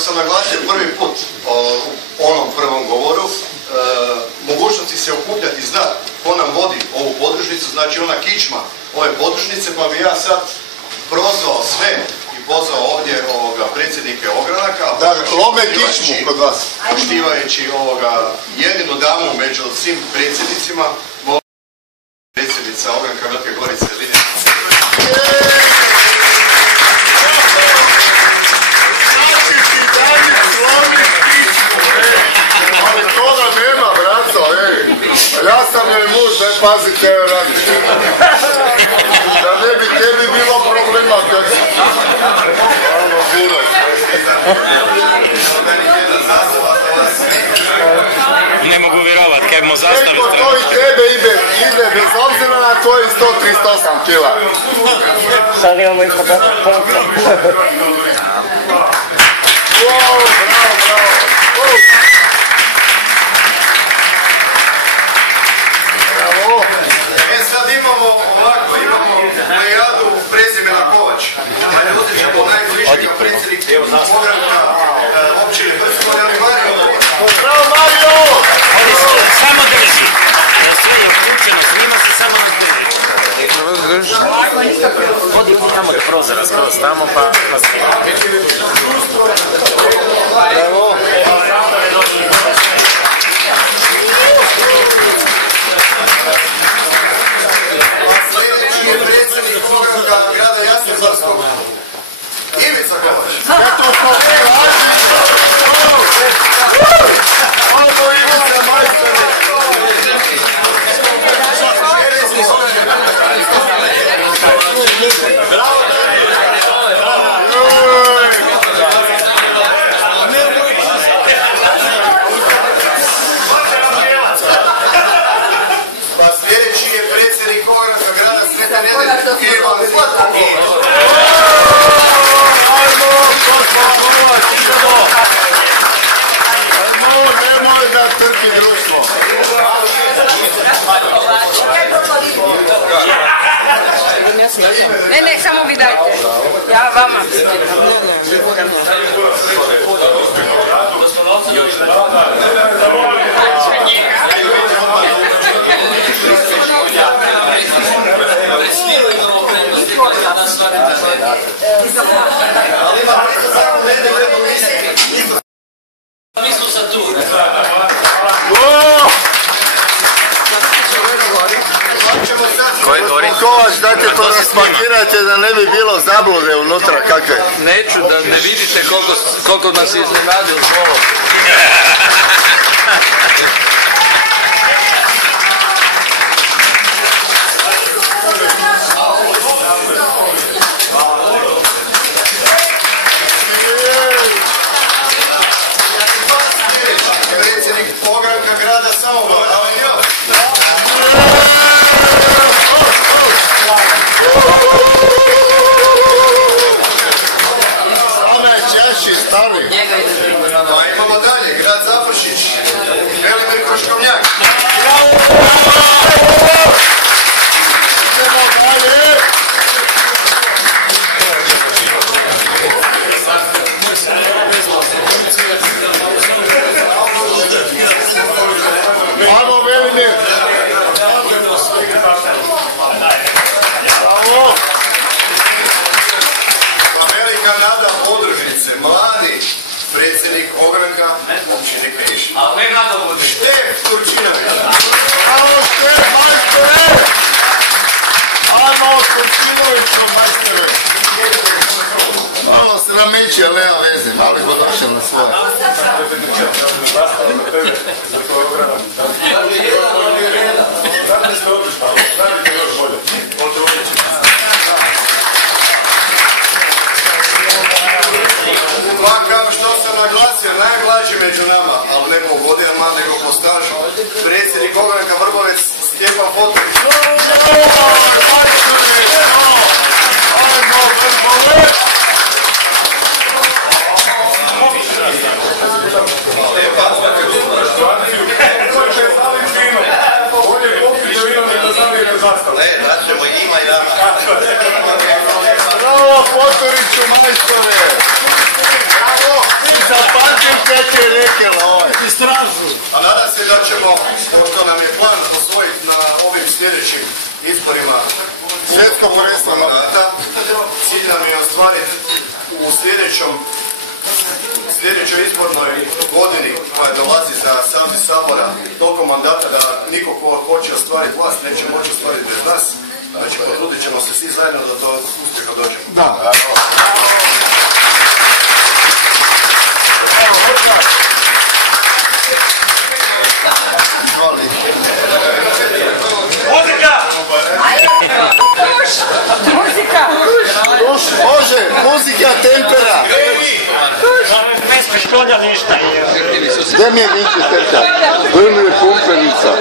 sam naglasio prvi put u onom prvom govoru, mogućnosti se okupljati, znati ko nam vodi ovu podružnicu, znači ona kičma ove podružnice, pa bi ja sad prozvao sve i pozvao ovdje predsjednike ogranaka, lome kičmu kod vas. Poštivajući jedinu damu među svim predsjednicima, predsjednica ogranka Velike Gorice, Lidija. Ja sam joj muž, ne pazite joj radi. Da ne bi tebi bilo problema kad si. Malo buraj. Ne mogu vjerovat, kaj mu zastaviti. Eko to i tebe ide bez obzira na tvoji 138 kila. Sad imamo ispod da polka. Wow, bravo. Sad imamo ovako, imamo plejadu prezimena Kovač. Ali uzet ćemo najbližega predsjednika ogranka općine Brsko, ali Mario Kovač. Bravo Mario! Oni samo drži. Sve je uključeno, s njima se samo drži. Odi tamo do prozora, skroz tamo, pa nas gleda. Bravo! Sljedeći je predsjednik ogranka grada Jastrebarskog, Ivica Kovač. Eto smo ovo Ivica majstore! Pa sljedeći je predsjednik ogranka grada Svete Nedelje, Ivan Zlatko. Nemoj da trpi društvo. Ne, samo vi dajte. Ja vama. Mi smo sad tu. Kovač, dajte to raspakirajte da ne bi bilo zablude unutra kakve. Neću da ne vidite koliko nas je iznenadio zvolom. Predsjednik ogranka grada Samobor, Onaj čaši stari. pa imamo dalje, grad Završić, Velimir Koškovnjak. Idemo dalje. Ajmo Velimir. Bravo. Velika nada podružnice, mladi predsjednik ogranka općine Križ. A ne nada vodi. Štef Turčinović. Bravo Štef, majstore. Ajmo Turčinoviću, majstore. Malo sramići, ali nema veze, mali bo došao na svoje. Pa kao što sam naglasio, najmlađi među nama, ali ne po godinama, nego po stažu, predsjednik ogranka Vrbovec Stjepan Fotović. Bravo Fotoriću, majstore! Bravo! Šekela ovaj. A nadam se da ćemo, pošto nam je plan osvojiti na ovim sljedećim izborima Svjetsko prvenstvo mandata, cilj nam je ostvariti u sljedećoj izbornoj godini koja dolazi za saziv Sabora toliko mandata da niko ko hoće ostvariti vlast neće moći ostvariti bez nas. Znači potrudit ćemo se svi zajedno da to uspjeha dođemo. Da. Muzika! Može, muzika tempera. Bez pištolja ništa. Gdje mi je Vinci Terčak? Vrlo je pumpenica.